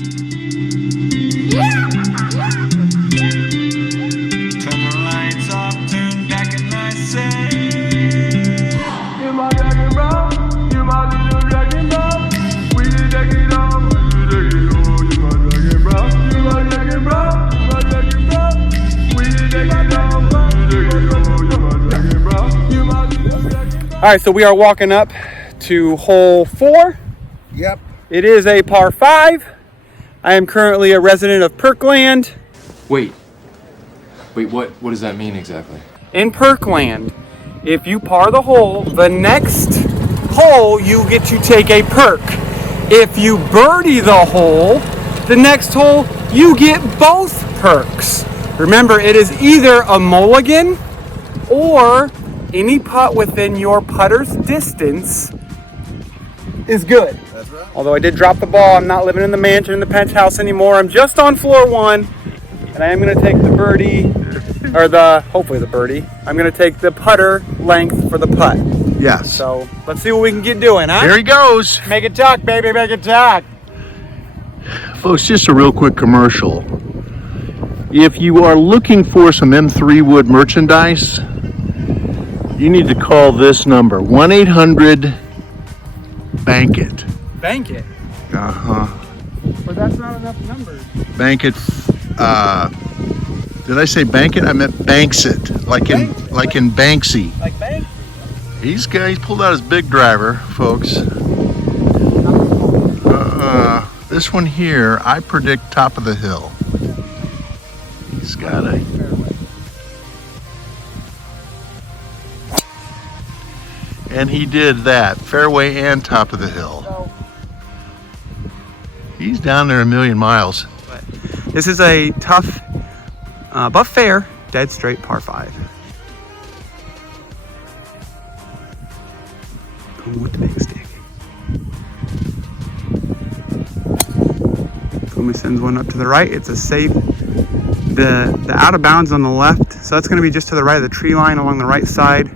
Turn the lights off, turn back and I say, you're my dragon, bro. You're my little dragon, bro. We did take it on, we did take it on. You're my dragon, bro. You're my dragon, bro. You're my dragon, bro. We did take it on, we did take it on. You're my dragon, bro. You're my little dragon, bro. All right, so we are walking up to hole 4. Yep. It is a par 5. I am currently a resident of Perk Land. Wait, what does that mean exactly? In Perk Land, if you par the hole, the next hole you get to take a perk. If you birdie the hole, the next hole you get both perks. Remember, it is either a mulligan or any putt within your putter's distance is good. That's right. Although I did drop the ball, I'm not living in the mansion in the penthouse anymore. I'm just on floor 1, and I am going to take the birdie, or hopefully the birdie. I'm going to take the putter length for the putt. Yes. So let's see what we can get doing, huh? Here he goes. Make it talk, baby, make it talk. Folks, just a real quick commercial. If you are looking for some M3 wood merchandise, you need to call this number, 1-800-BANK-IT. Bank it. Uh-huh. But that's not enough numbers. Bank it. Did I say bank it? I meant banks it, like in Banksy. Like bank? He's pulled out his big driver, folks. This one here, I predict top of the hill. He's got a. And he did that, fairway and top of the hill. He's down there a million miles. This is a tough, but fair, dead straight par 5. Going with the big stick. Puma sends one up to the right. It's a safe. The out of bounds on the left, so that's going to be just to the right of the tree line along the right side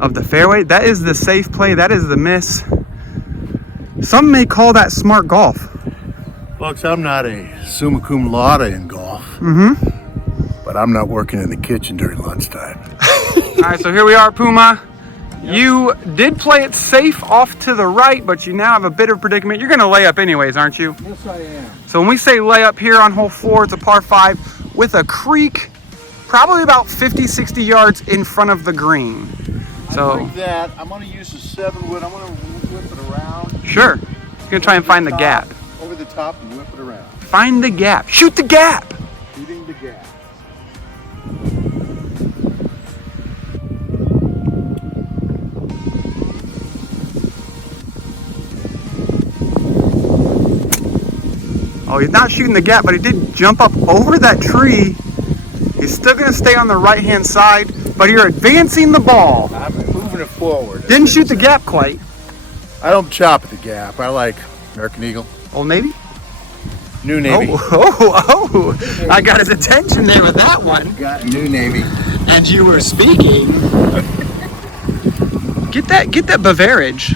of the fairway. That is the safe play. That is the miss. Some may call that smart golf. Folks, I'm not a summa cum laude in golf, but I'm not working in the kitchen during lunchtime. All right, so here we are, Puma. Yep. You did play it safe off to the right, but you now have a bit of predicament. You're going to lay up anyways, aren't you? Yes, I am. So when we say lay up here on hole 4, it's a par 5 with a creek probably about 50, 60 yards in front of the green. So I like that. I'm going to use a 7 wood. I'm going to whip it around. Sure. You're going to try and find the gap. Over the top and whip it around. Find the gap. Shoot the gap. Shooting the gap. Oh, he's not shooting the gap, but he did jump up over that tree. He's still going to stay on the right-hand side, but you're advancing the ball. I'm moving it forward. Didn't shoot the gap quite. I don't chop at the gap. I like American Eagle. Old Navy? New Navy. Oh, I got his attention there with that one. Got New Navy. And you were speaking. Get that beverage.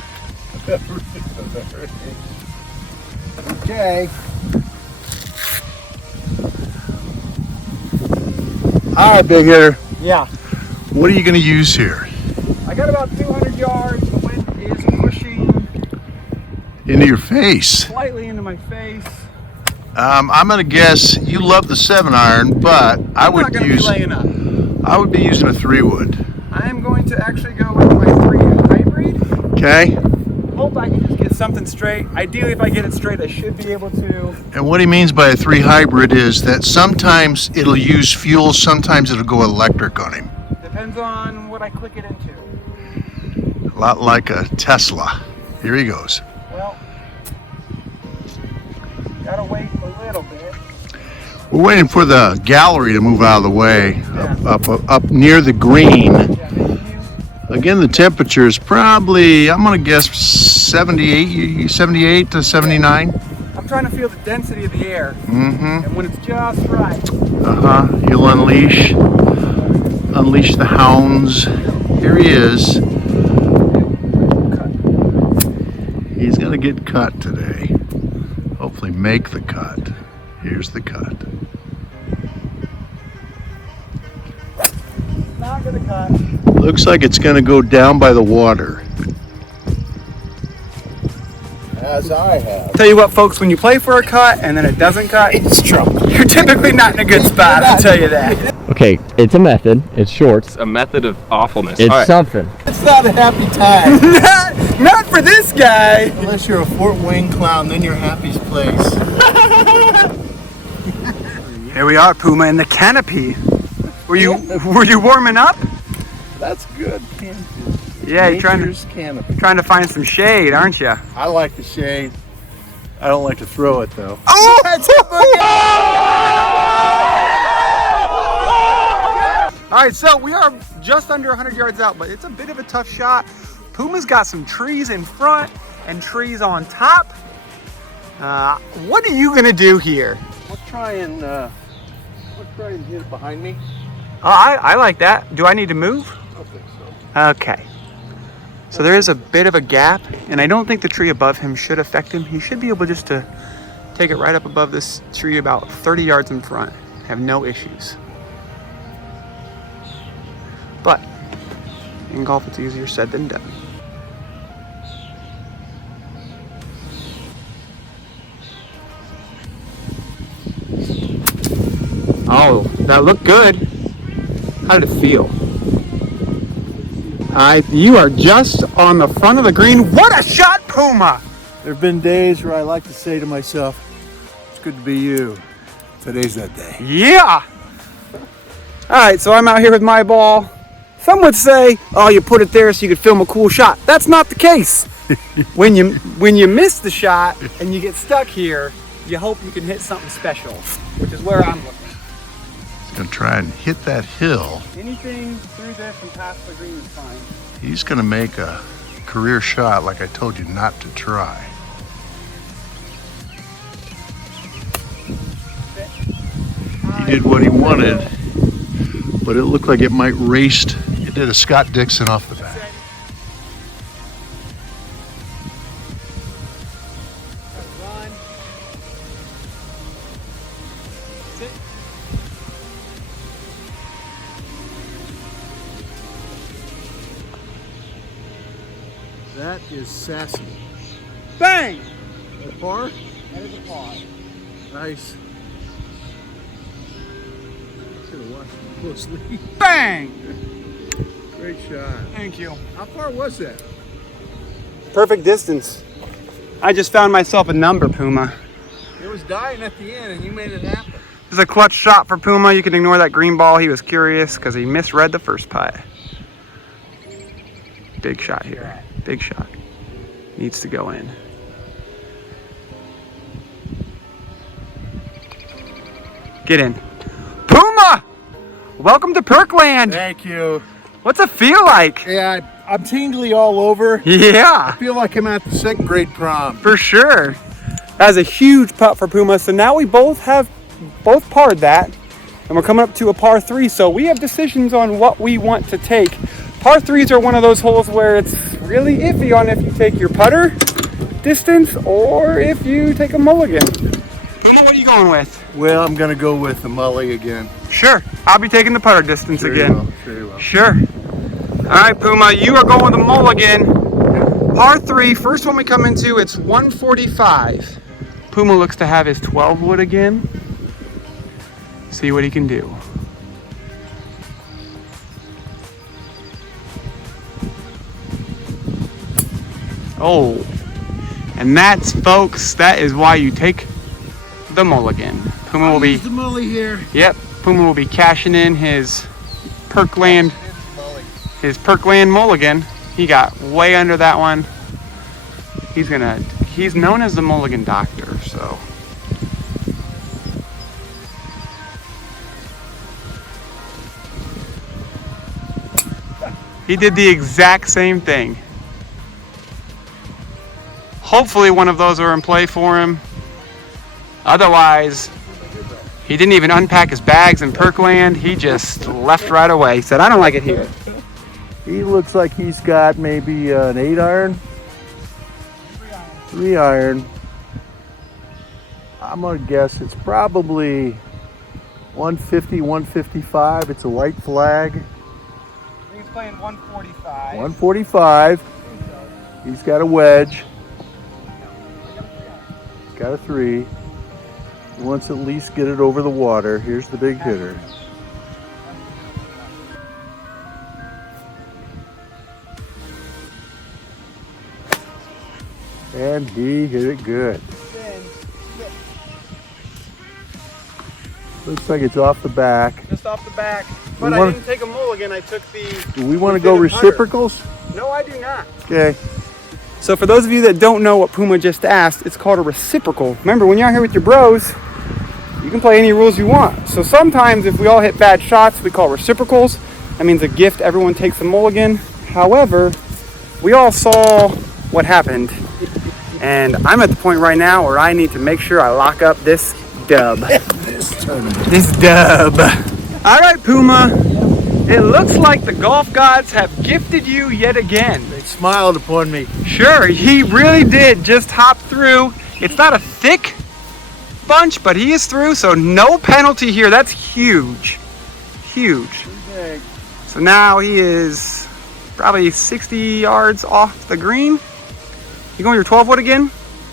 Okay. All right, big hitter. Yeah. What are you going to use here? I got about 200 yards. The wind is pushing Into your face. slightly into my face. I'm going to guess you love the 7-iron, but I I'm would not going to be laying up. I would be using a 3-wood. I am going to actually go with my 3 hybrid. Okay. Hope I can just get something straight. Ideally, if I get it straight, I should be able to. And what he means by a 3 hybrid is that sometimes it'll use fuel, sometimes it'll go electric on him. Depends on what I click it into. A lot like a Tesla. Here he goes. Well, gotta wait a little bit. We're waiting for the gallery to move out of the way, Yeah. up near the green. Yeah, thank you. Again, the temperature is probably, I'm going to guess 78 to 79. I'm trying to feel the density of the air. Mm-hmm. And when it's just right. You'll unleash the hounds. Here he is. He's going to get cut today. hopefully make the cut. Here's the cut. Not gonna cut. Looks like it's gonna go down by the water. As I have. Tell you what, folks, when you play for a cut and then it doesn't cut, It's trouble. you're typically not in a good spot, I'll tell you that. Okay, it's a method. It's short. It's a method of awfulness. It's All right. something. It's not a happy time. Not for this guy. Unless you're a Fort Wayne clown, then you're happy's place. Here we are, Puma, in the canopy. Were you warming up? That's good. Yeah, you're Nature's canopy. trying to find some shade, aren't you? I like the shade. I don't like to throw it though. Oh, that's All right, so we are just under 100 yards out, but it's a bit of a tough shot. Puma's got some trees in front and trees on top. What are you gonna do here? Let's try and hit it behind me. Oh, I like that. Do I need to move? I don't think so. Okay. So there is a bit of a gap, and I don't think the tree above him should affect him. He should be able just to take it right up above this tree about 30 yards in front. Have no issues. But in golf, it's easier said than done. Oh, that looked good. How did it feel? You are just on the front of the green. What a shot, Puma! There have been days where I like to say to myself, it's good to be you. Today's that day. Yeah! All right, so I'm out here with my ball. Some would say, oh, you put it there so you could film a cool shot. That's not the case. When you miss the shot and you get stuck here, you hope you can hit something special, which is where I'm looking. He's gonna try and hit that hill. Anything through this and past the green is fine. He's gonna make a career shot like I told you not to try. He did what he wanted, but it looked like it might raced. It did a Scott Dixon off the back. Run. Sit. That is sassy. Bang! That par? That is a par. Nice. Should have watched him closely. Bang! Great shot. Thank you. How far was that? Perfect distance. I just found myself a number, Puma. It was dying at the end and you made it happen. This is a clutch shot for Puma. You can ignore that green ball. He was curious because he misread the first putt. Big shot here. Big shot. Needs to go in. Get in. Puma! Welcome to Perk Land. Thank you. What's it feel like? Yeah, I'm tingly all over. Yeah, I feel like I'm at the second grade prom. for sure. That was a huge putt for Puma. So now we both parred that. And we're coming up to a par 3. So we have decisions on what we want to take. Par 3s are one of those holes where it's really iffy on if you take your putter distance or if you take a mulligan. Puma, what are you going with? Well, I'm gonna go with the mully again. Sure, I'll be taking the putter distance again. Sure you will. Sure. All right, Puma, you are going with the mulligan. Par 3, first one we come into, it's 145. Puma looks to have his 12 wood again. See what he can do. Oh, and that's, folks, that is why you take the mulligan. Puma will be, Use the mully here. yep, Puma will be cashing in his Perk Land, mulligan. He got way under that one. He's known as the mulligan doctor, so. He did the exact same thing. Hopefully one of those are in play for him. Otherwise, he didn't even unpack his bags in Perk Land. He just left right away. He said, I don't like it here. He looks like he's got maybe an 8 iron. 3 iron. I'm gonna guess it's probably 150, 155. It's a white flag. I think he's playing 145. 145. He's got a wedge. He's got a 3. He wants to at least get it over the water. Here's the big hitter. And he hit it good. Looks like it's off the back. Just off the back. But I didn't take a mulligan. I took the... Do we want to go reciprocals? No, I do not. Okay. So for those of you that don't know what Puma just asked, it's called a reciprocal. Remember, when you're out here with your bros, you can play any rules you want. So sometimes if we all hit bad shots, we call reciprocals. That means a gift, everyone takes a mulligan. However, we all saw what happened. And I'm at the point right now where I need to make sure I lock up this dub. This dub. All right, Puma. It looks like the golf gods have gifted you yet again. They smiled upon me. Sure, he really did just hop through. It's not a thick bunch, but he is through, so no penalty here. That's huge. Huge. So now he is probably 60 yards off the green. You going your 12 wood again?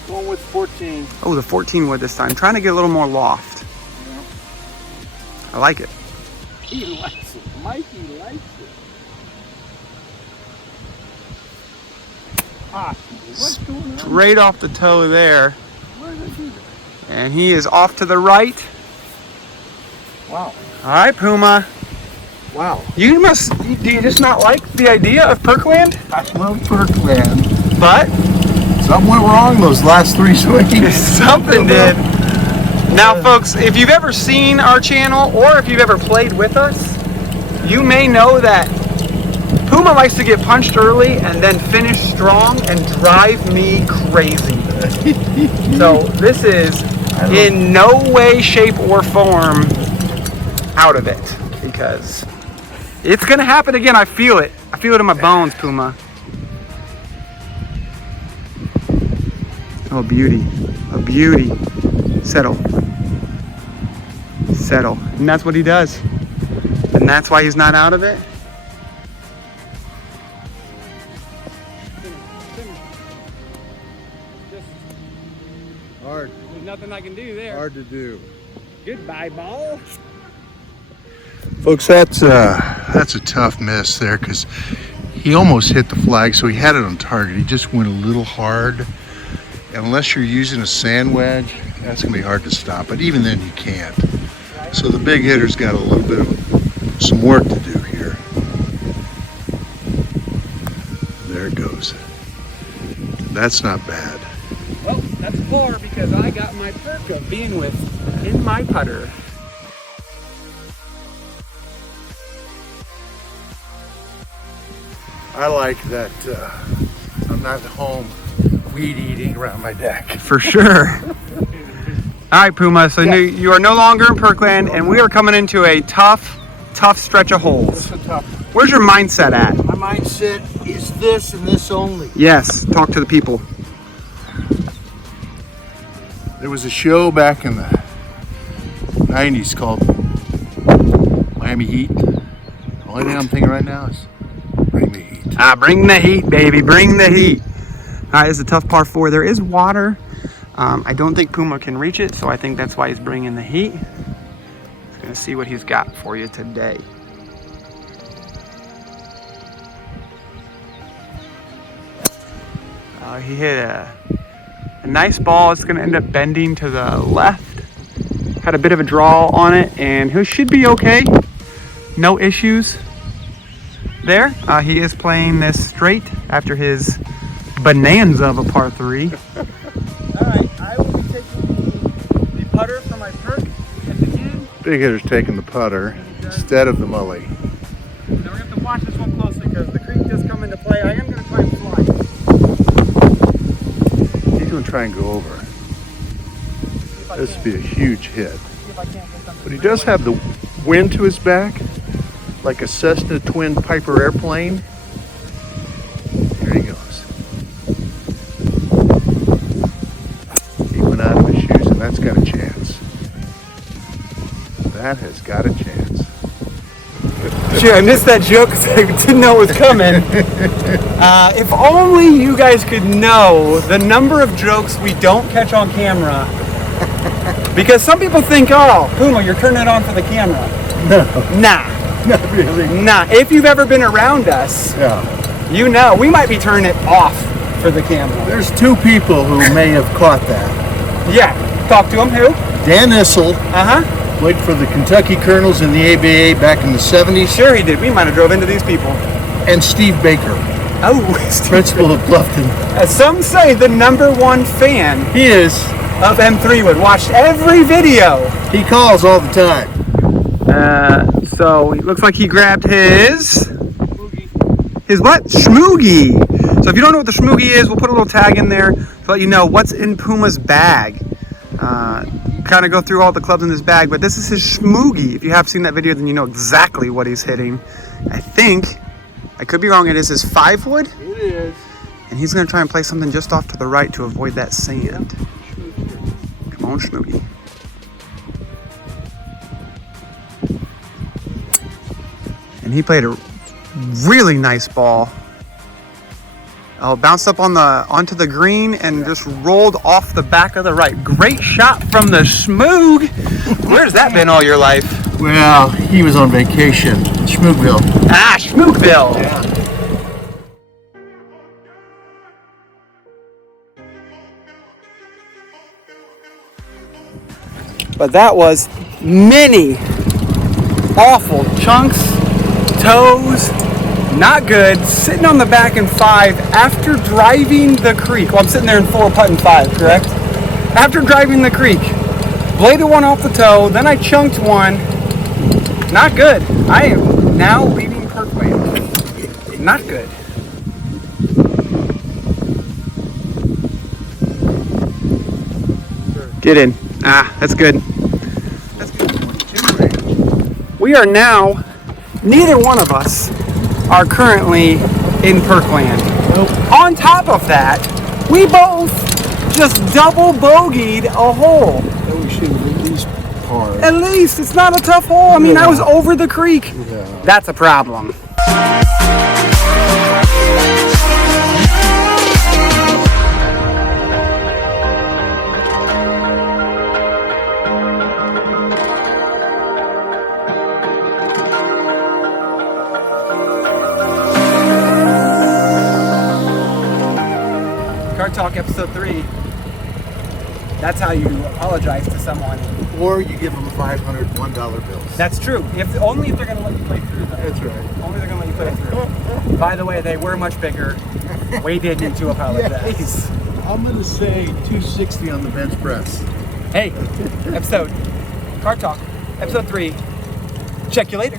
Going with 14. Oh, the 14 wood this time. Trying to get a little more loft. Yeah. I like it. He likes it. Mikey likes it. Ah, what's going on? Straight off the toe there. Where did he go? And he is off to the right. Wow. All right, Puma. Wow. Do you just not like the idea of Perk Land? I love Perk Land. But Something went wrong those last 3 swings. something did. Now, folks, if you've ever seen our channel or if you've ever played with us, you may know that Puma likes to get punched early and then finish strong and drive me crazy. So this is in no way, shape, or form out of it, because it's gonna happen again. I feel it. I feel it in my bones, Puma. Oh, beauty. A beauty. Settle. Settle. And that's what he does. And that's why he's not out of it. Hard. There's nothing I can do there. Hard to do. Goodbye, ball. Folks, that's a tough miss there, because he almost hit the flag, so he had it on target. He just went a little hard. And unless you're using a sand wedge, that's going to be hard to stop. But even then, you can't. So the big hitter's got a little bit of some work to do here. There it goes. That's not bad. Well, that's far because I got my perk of being with in my putter. I like that I'm not at home weed eating around my deck. For sure. All right, Puma, so you are no longer in Perk Land, and we are coming into a tough stretch of holes. Where's your mindset at? My mindset is this and this only. Yes, talk to the people. There was a show back in the 90s called Miami Heat. The only thing I'm thinking right now is bring the heat. Bring the heat, baby, bring the heat. All right, this is a tough par 4. There is water. I don't think Puma can reach it, so I think that's why he's bringing the heat. He's gonna see what he's got for you today. He hit a nice ball. It's gonna end up bending to the left. Had a bit of a draw on it, and he should be okay. No issues there. He is playing this straight after his bonanza of a par 3. Alright, I will be taking the putter for my perk at the end. Big hitter's taking the putter instead of the mully. Now we're going to have to watch this one closely because the creek does come into play. I am going to try and fly. He's going to try and go over. This would be a huge hit. But he does have the wind to his back, like a Cessna twin Piper airplane. Here he goes. He went out of his shoes, and that's got a chance. That has got a chance. Sure, I missed that joke because I didn't know it was coming. If only you guys could know the number of jokes we don't catch on camera. Because some people think, oh, Puma, you're turning it on for the camera. No, Nah. not really. Nah. If you've ever been around us, Yeah. you know we might be turning it off for the camera. There's two people who may have caught that. Yeah. Talk to him. Who? Dan Issel Uh-huh. played for the Kentucky Colonels in the ABA back in the 70s, Sure he did. We might have drove into these people. and Steve Baker, Oh, principal of Bluffton. as some say, the #1 fan He is. of M3 would watch every video. He calls all the time. So it looks like he grabbed his what? Schmoogie. So if you don't know what the schmoogie is, we'll put a little tag in there to let you know what's in Puma's bag. Kind of go through all the clubs in this bag, but this is his schmoogie. If you have seen that video, then you know exactly what he's hitting. I think, I could be wrong, it is his 5-wood. It is. And he's gonna try and play something just off to the right to avoid that sand. Come on, schmoogie. And he played a really nice ball. Oh, bounced up onto the green and just rolled off the back of the right. Great shot from the schmoog. Where's that been all your life? Well, he was on vacation in Schmoogville. Ah, Schmoogville. Yeah. But that was many awful chunks, toes, not good, sitting on the back in 5 after driving the creek. Well, I'm sitting there in 4 putting 5, correct? After driving the creek, bladed one off the toe, then I chunked one. Not good. I am now leaving Perk Land. Not good. Get in. Ah, that's good. That's good. We are now, neither one of us are currently in Perk Land. Nope. On top of that, we both just double bogeyed a hole. We should have at least par. At least, it's not a tough hole. I mean, I was over the creek. Yeah. That's a problem. Card Talk episode 3. That's how you apologize to someone. Or you give them $501 bills. That's true. Only if they're going to let you play through them. That's right. Only they're going to let you play through. By the way, they were much bigger. We did need to apologize. Yes. I'm going to say 260 on the bench press. Hey, Card Talk, episode 3. Check you later.